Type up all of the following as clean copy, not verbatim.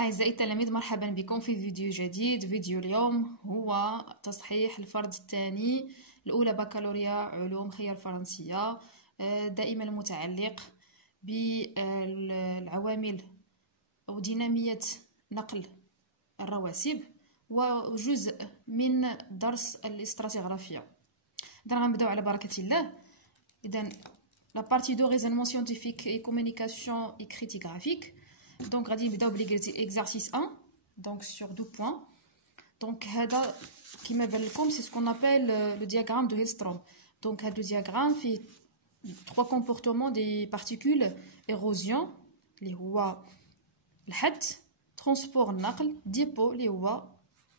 أعزائي التلاميذ، مرحبا بكم في فيديو جديد. فيديو اليوم هو تصحيح الفرد الثاني الأولى بكالوريا علوم خيار فرنسية، دائما المتعلق بالعوامل أو دينامية نقل الرواسب وجزء من درس الاستراتيغرافية. إذا غنبداو على بركة الله. إذا la partie de raisonnement scientifique et communication écrite et graphique. Donc غادي نبداو بالexercice 1 donc sur 2 points. Donc هذا كما بان لكم c'est ce qu'on appelle le diagramme de Hillstrom. Donc هذا diagramme فيه 3 comportements des particules: érosion اللي هو الحد، transport النقل، dépôt اللي هو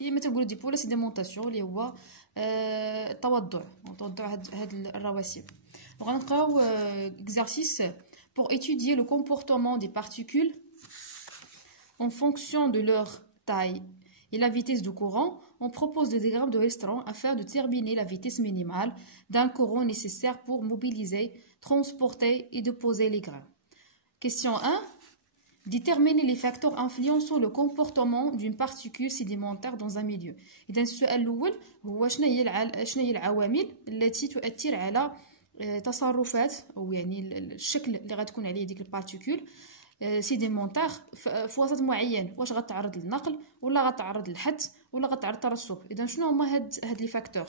متى نقولوا dépôt ولا sédimentation اللي هو التوضع هاد الرواسب. Donc غنقراو exercice pour étudier le comportement des particules en fonction de leur taille et la vitesse du courant. On propose le diagramme de Hillstrom afin de déterminer la vitesse minimale d'un courant nécessaire pour mobiliser, transporter et déposer les grains. Question 1. Déterminer les facteurs influençant le comportement d'une particule sédimentaire dans un milieu. إذا السؤال الأول هو شنو هي العوامل التي تؤثر على تصرفات أو يعني الشكل اللي غتكون عليه ديك البارتيكول سيديمونتار في وسط معين، واش غتعرض للنقل ولا غتعرض للحد ولا غتعرض للترسب. اذا شنو هما هاد لي فاكتور؟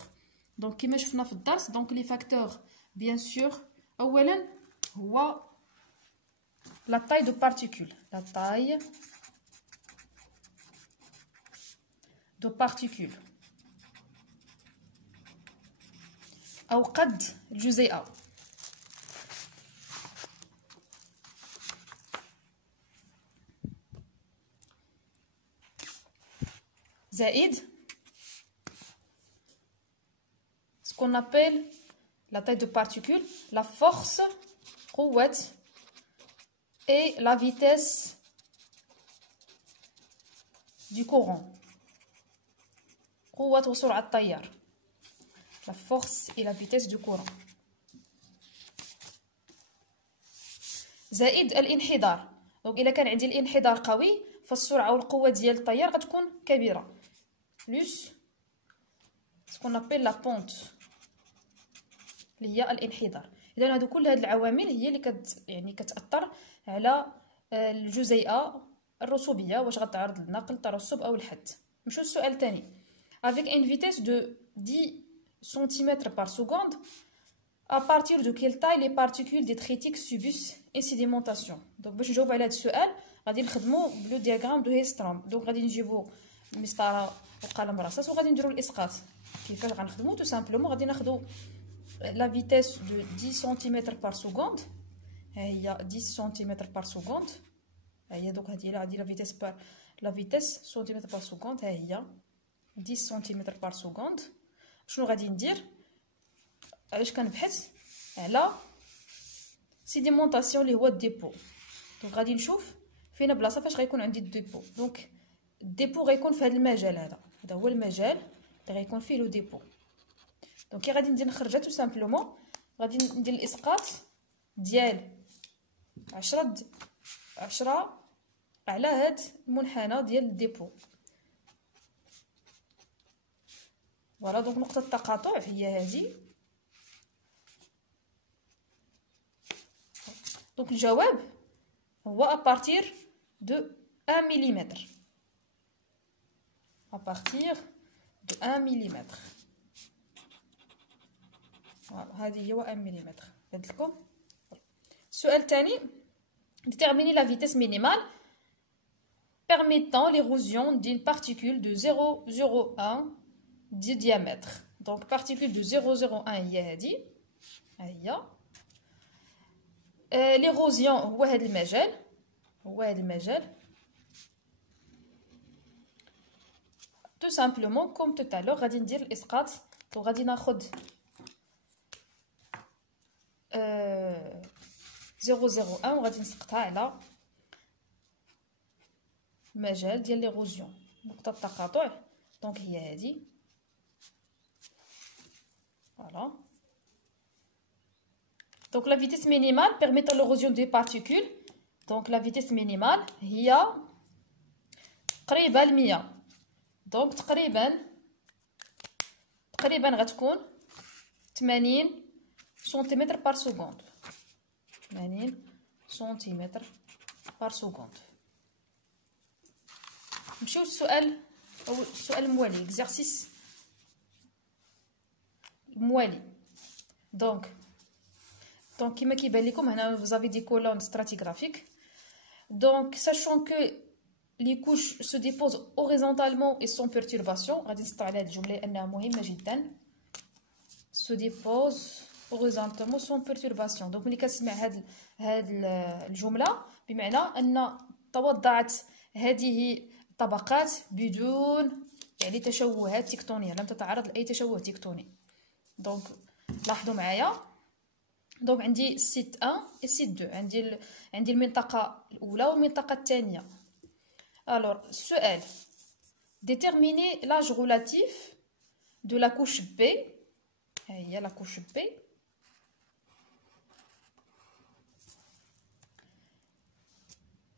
دونك كما شفنا في الدرس، دونك لي فاكتور بيان سور اولا هو لا تاي دو بارتيكول، لا تاي دو بارتيكول او قد الجزيئه، زائد ce qu'on appelle la taille de particule, la force قوة et la vitesse du courant، قوة وسرعة التيار، la force et la vitesse du courant. زائد الانحدار، دونك إلا كان عندي الانحدار قوي فالسرعة والقوة ديال التيار غتكون كبيرة، plus ce qu'on appelle la pente اللي هي الانحدار. إذا هادو كل هاد العوامل هي اللي كتأثر على الجزيئة الرسوبية، واش غتعرض للنقل، الترسب أو الحد. نمشيو للسؤال الثاني. avec une vitesse de 10 cm par seconde, à partir de quelle taille les particules détritiques subissent une sédimentation. donc باش نجاوب على هاد السؤال غادي نخدمو بلو دياغرام دو هيلستروم. دونك غادي نجيبو المسطره وقلم رصاص وغادي نديرو الاسقاط. كيفاش غنخدمو؟ تو سامبلومون غادي ناخدو لا فيتيس دو 10 سنتيمتر بار سكوند، ها هي 10 سنتيمتر بار سكوند، ها هي دوك هادي لا فيتيس بار لا فيتيس سنتيمتر بار سكوند، ها هي 10 سنتيمتر بار سكوند. شنو غادي ندير؟ علاش كنبحث على سيديمونطاسيون اللي هو الديبو. دونك غادي نشوف فين بلاصه فاش غيكون عندي الديبو. دونك الديبو غيكون في هذا المجال، هذا هو المجال اللي غيكون فيه لو ديبو. دونك كي غادي ندير نخرجها تو سامبلومون غادي ندير الاسقاط ديال 10 على هاد المنحنى ديال الديبو. فوالا دونك نقطه التقاطع هي هذه. دونك الجواب هو à partir de 1 mm. à partir de 1 mm. فوالا هذه هو 1 ملم. قلت لكم. السؤال الثاني. déterminer la vitesse minimale permettant l'érosion d'une particule de 0,01 de diamètre. donc particule de 0,01 هي هذه، ها هي. l'érosion هو هذا المجال، tout simplement comme tout à l'heure غادي ندير الاسقاط. وغادي ناخذ 0,01 وغادي نسقطها على المجال ديال ليغوزيون، نقطة التقاطع. دونك هي هذه، فوالا. Donc la vitesse minimale permettant l'érosion des particules. Donc la vitesse minimale هي قريبه ل 100. دونك تقريبا غتكون 80 سنتيمتر بار سكوند. 80 سنتيمتر بار سكوند. نمشيو للسؤال او السؤال الموالي، اكزرسيس الموالي. دونك كيما كيبان لكم هنا فوزافي دي كولون ستراتيغرافيك. دونك ساشون كو لي كوش سو ديبوز اوريزونتالمون اي سون بيرتورباسيون. غادي نسطر على هاد الجمله لانها مهمه جدا. سو ديبوز اوريزونتالمون سون بيرتورباسيون. دونك ملي كتسمع هاد الجمله بمعنى ان توضعت هذه الطبقات بدون يعني تشوهات تكتونيه، لم تتعرض لاي تشوه تكتوني. دونك لاحظوا معايا. دونك عندي السيت 1 و السيت 2. عندي المنطقه الاولى والمنطقه الثانيه. الوغ السؤال déterminer l'âge relatif de la couche B. ها هي la couche B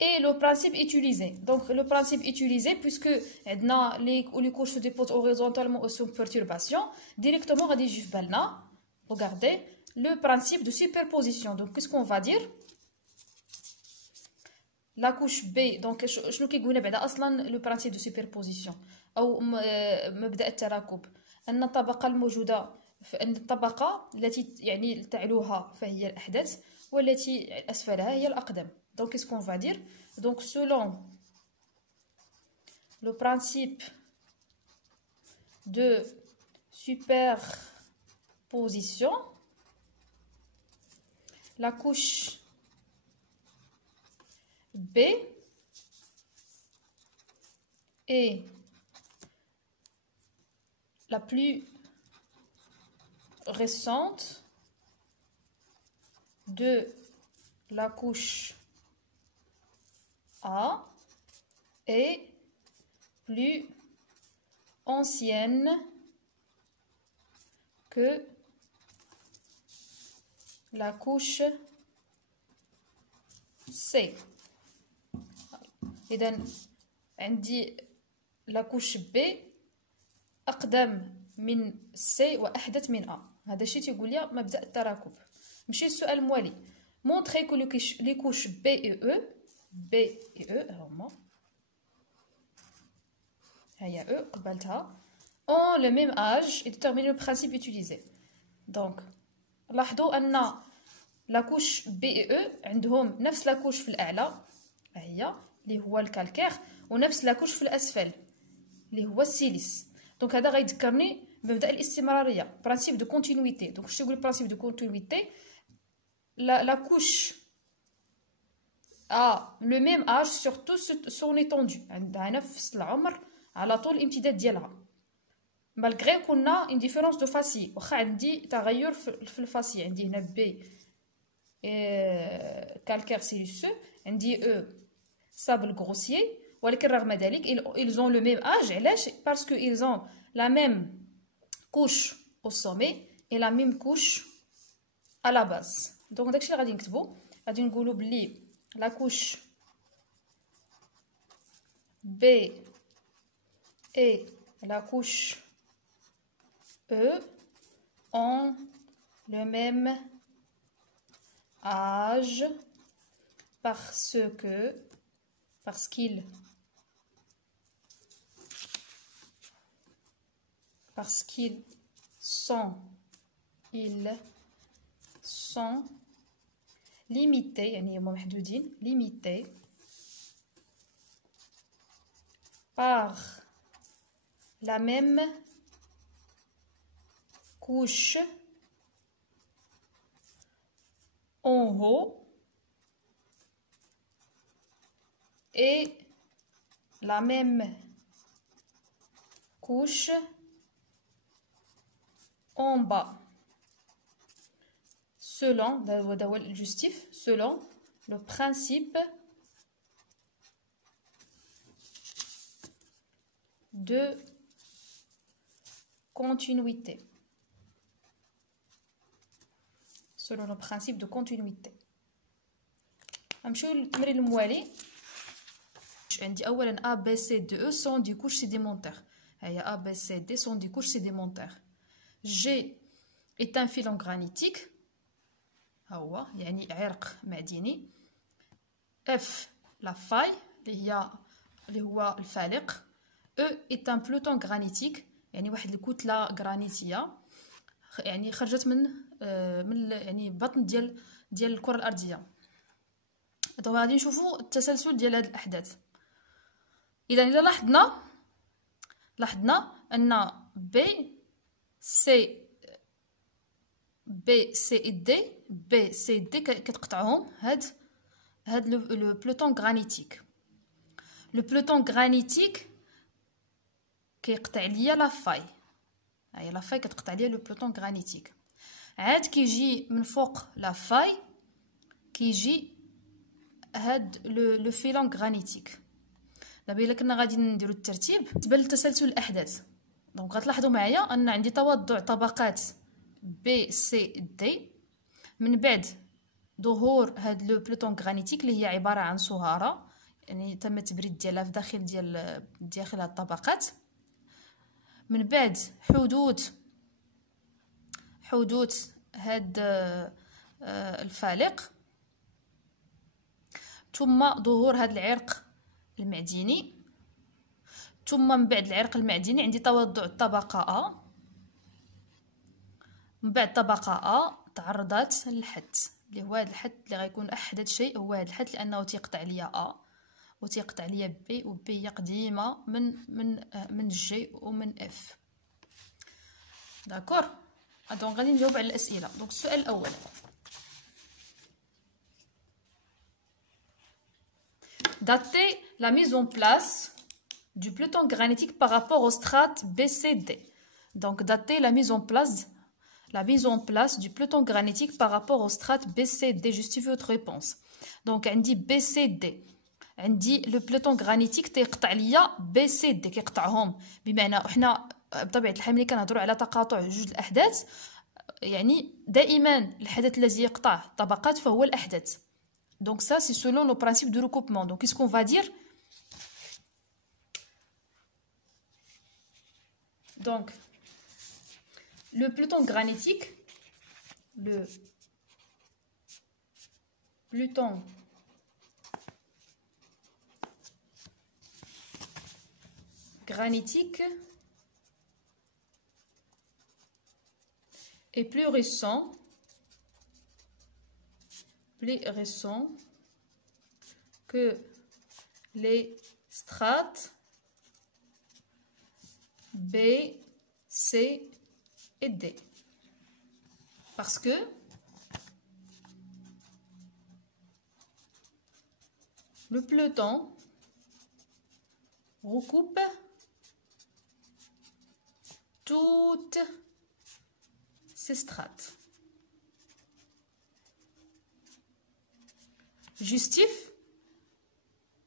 et le principe utilisé. Donc le principe utilisé, puisque les couches se déposent horizontalement ou sous perturbation, directement غادي يجي في بالنا regardez le principe de superposition. Donc qu'est-ce qu'on va dire? La couche B. Donc شنو كيقولنا بعدا اصلا le principe de superposition او مبدأ التراكب؟ ان الطبقه الموجوده ان الطبقه التي يعني تعلوها فهي الاحدث والتي اسفلها هي الاقدم. Donc qu'est-ce qu'on va dire? Donc selon le principe de superposition, la couche B est la plus récente de la couche A est plus ancienne que la couche C. إذن عندي la couche B أقدم من C وأحدث من A. هذا الشيء تيقول لي مبدأ التراكب. نمشي للسؤال الموالي. montrer que les couches B et E هما هيا E قبلتها ont le même âge et déterminer le principe utilisé. Donc لاحظوا أن لا كوش B et E عندهم نفس لا كوش في الأعلى هي اللي هو الكالكير ونفس لا كوش في الأسفل اللي هو السيليس. دونك هذا غيذكرني بمبدأ الاستمرارية principe de continuité. دونك شنو يقول principe de continuité؟ la couche a le même âge sur tout son étendue. عندها نفس العمر على طول الامتداد ديالها malgré qu'on a une différence de facie. واخا عندي تغير في الفاسي. عندي هنا بي calcaire siliceux، عندي او sable grossier، ولكن رغم ذلك ils ont le même âge. علاش؟ parce que ils ont la même couche au sommet et la même couche à la base. donc داكشي اللي غادي نكتبو. غادي نقولوا بلي la couche B et la couche E ont le même âge parce qu'ils sont limités يعني هما محدودين limités par la même couche en haut et la même couche en bas selon le principe de continuité. Selon le principe de continuité. نمشيو للتمرين الموالي. عندي اولا A B C D E sont des couches sédimentaires. هي A B C D sont des couches sédimentaires. G est un filon granitique. ها هو يعني عرق معدني. F la faille اللي هو الفالق. E est un peloton granitique يعني واحد الكتلة جرانيتية يعني خرجت من يعني بطن ديال الكرة الأرضية. دابا غادي نشوفوا التسلسل ديال هاد الأحداث. إذا إلا لاحظنا أن B C D كتقطعهم هاد لو بلوتون غرانيتيك. لو بلوتون غرانيتيك كيقطع ليا لا فاي. هاهي لا فاي كتقطع ليا لو بلوتون غرانيتيك. عاد كيجي من فوق لا فاي كيجي هاد لو فيلون غرانيتيك. دابا الا كنا غادي نديرو الترتيب بالنسبه لتسلسل الاحداث، دونك غتلاحظوا معايا ان عندي توضع طبقات بي سي دي، من بعد ظهور هاد لو بلوتون غرانيتيك اللي هي عباره عن صهاره يعني تم التبريد ديالها في داخل هاد الطبقات، من بعد حدوث هاد الفالق، ثم ظهور هاد العرق المعدني، ثم من بعد العرق المعدني عندي توضع الطبقة A، من بعد طبقة A تعرضت للحد اللي هو هاد الحد اللي غيكون احدث شيء هو هاد الحد لانه تيقطع ليا A وتيقطع ليا B، و B هي قديمة من G ومن F. داكور. دونك غادي نجاوب على الاسئله. دونك السؤال الاول، dater la mise en place du peloton granitique par rapport aux strates BCD. Donc dater la mise en place du peloton granitique par rapport aux strates BCD. Justifie votre réponse. Donc عندي BCD، عندي لو بلوتون غرانيتيك تيقطع ليا BCD كيقطعهم، بمعنى حنا بطبيعه الحال ملي كنهضروا على تقاطع جوج الاحداث يعني دائما الحدث الذي يقطع طبقات فهو الاحدث. Donc ça c'est selon le principe de recoupement. Donc qu'est-ce qu'on va dire? Donc le peloton granitique, est plus récent que les strates B, C et D. Parce que le peloton recoupe toutes ces strates. Justif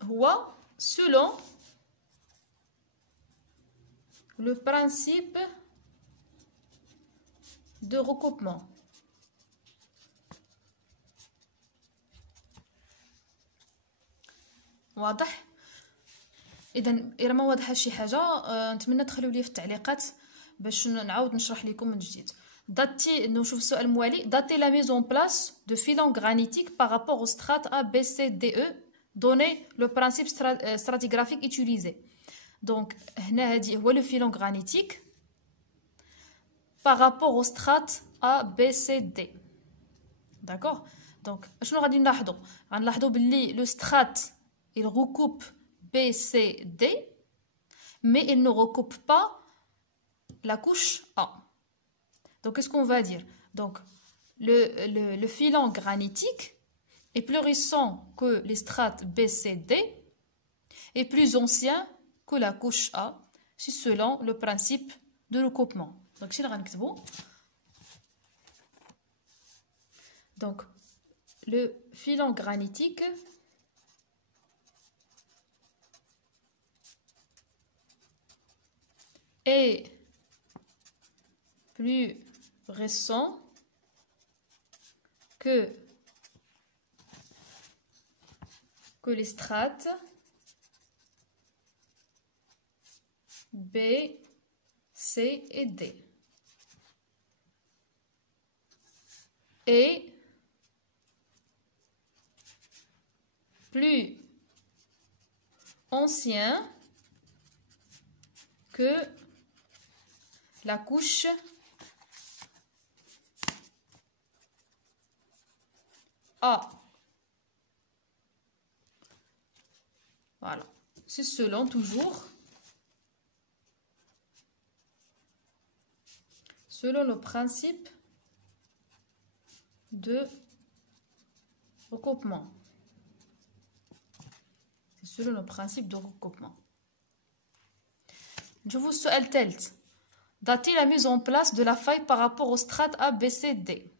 هو selon le principe de recoupement. واضح؟ اذا ما واضحه شي حاجه نتمنى تخليو لي في التعليقات باش نعاود نشرح لكم من جديد. داتي نشوف السؤال الموالي. داتي لا ميز اون بلاس دو فيلون غرانيتيك par rapport aux strates A, B, C, D, E donner le principe stratigraphique utilisé. Donc هنا هادي هو لو فيلون غرانيتيك par rapport aux strates A, B, C, D. D'accord. Donc اشنو غادي نلاحظوا؟ غنلاحظوا باللي لو سترات il recoupe B, C, D mais il ne recoupe pas la couche A. Donc qu'est-ce qu'on va dire? Donc le filon granitique est plus récent que les strates B, C, D et plus ancien que la couche A, c'est selon le principe de recoupement. Donc c'est le donc le filon granitique est plus récent que les strates B, C et D. Et plus ancien que la couche A. Voilà. C'est selon toujours selon le principe de recoupement. C'est selon le principe de recoupement. Je vous souhaite telt. Dater la mise en place de la faille par rapport aux strates A, B, C, D.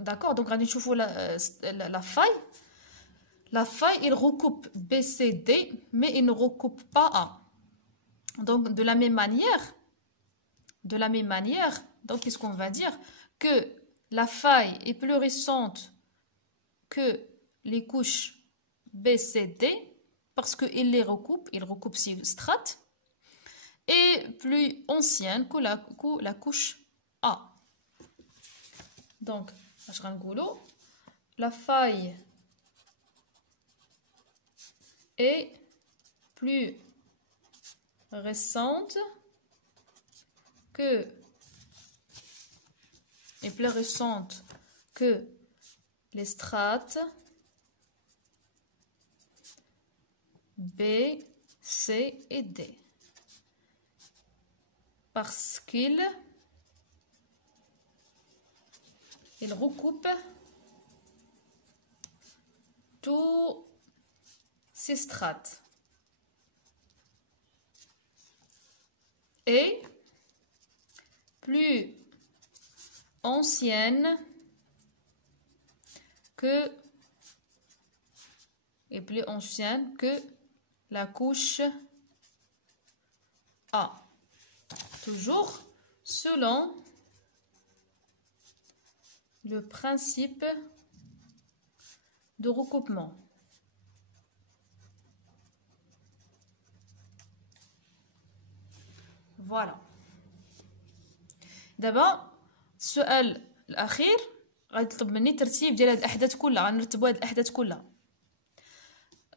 D'accord, donc on va la faille. La faille, il recoupe B, C, D, mais il ne recoupe pas A. Donc, de la même manière, donc qu'est-ce qu'on va dire? Que la faille est plus récente que les couches B, C, D, parce qu'il les recoupe, il recoupe ces strates, et plus ancienne que la couche A. Donc, la faille est plus récente que les strates B, C et D. Parce qu'il recoupe tous ces strates. Et plus ancienne que la couche A. Toujours selon le principe de recoupement. Voilà. دابا السؤال الاخير غيطلب مني الترتيب ديال هاد الاحداث كلها غنرتبوا هاد الاحداث كلها.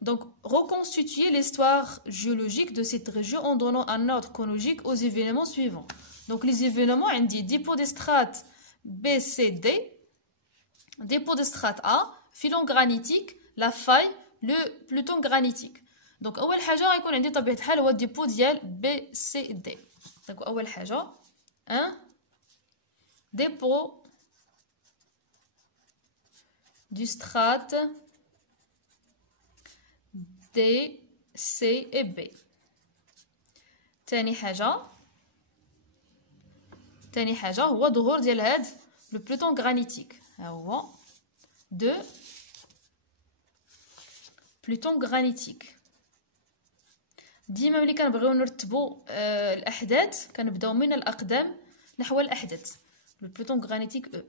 Donc reconstituer l'histoire géologique de cette région en donnant un ordre chronologique aux événements suivants. Donc les événements عندي dépôt des strates B, C, D, dépôt des strates A, filon granitique, la faille, le peloton granitique. Donc اول حاجه غيكون عندي طبيعه الحال هو الديبو ديال B, C, D. Donc اول حاجه dépôt du strate D, C et B. تاني حاجة هو ظهور ديال هاد لو بلوتون غرانيتيك. ها هو دو بلوتون غرانيتيك. ديما ملي كنبغيو نرتبو الاحداث كنبداو من الاقدام نحو الاحدث. لو بلوتون غرانيتيك او.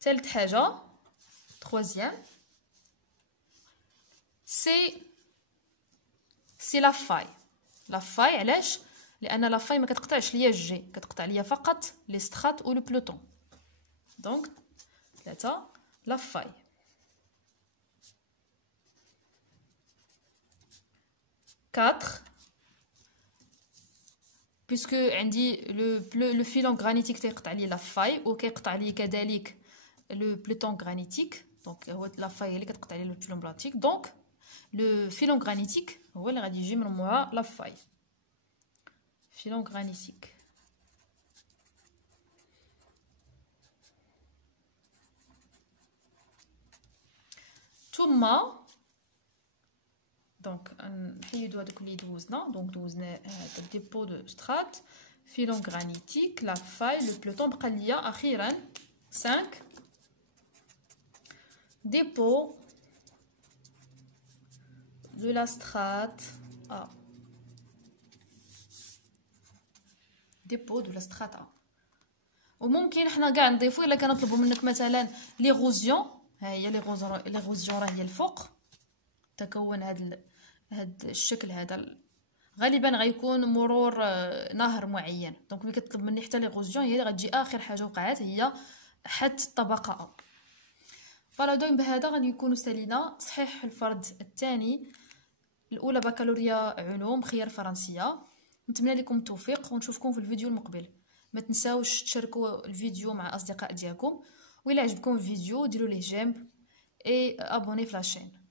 ثالث حاجة troisième c'est la faille. La faille علاش؟ لان لا فاي ما كتقطعش ليا الجي، كتقطع ليا فقط لي سترات و لو بلوتون. دونك 3 لا فاي. 4 puisque عندي le filon granitique تيقطع لي لا فاي وكيقطع لي كذلك le peloton granitique. دونك هو لا فاي هي اللي كتقطع لي لو peloton granitique. دونك le filon granitique هو اللي غادي يجي من مورا لا فاي. filon granitique. ثم دونك نحيدو هادوك اللي دوزنا. دونك دوزنا هذا الديبو دو سترات، filon granitique، la faille، le peloton. بقى ليا اخيرا 5 dépôt de la strate A. dépôt de la strate A. وممكن حنا كاع نضيفو الا كنطلبوا منك مثلا ليغوزيون. ها هي ليغوزيون راه هي الفوق تكون هاد الشكل هذا غالبا غيكون مرور نهر معين. دونك ملي كتطلب مني حتى لي غوزيون هي اللي غتجي اخر حاجه وقعات هي حد الطبقه أ. فوالا دوم بهذا غادي نكونوا سالينا تصحيح الفرد الثاني الاولى بكالوريا علوم خيار فرنسيه. نتمنى لكم التوفيق ونشوفكم في الفيديو المقبل. ما تنساوش تشاركوا الفيديو مع اصدقاء ديالكم، وإلا عجبكم الفيديو ديروا ليه جيم اي ابوني في لاشين.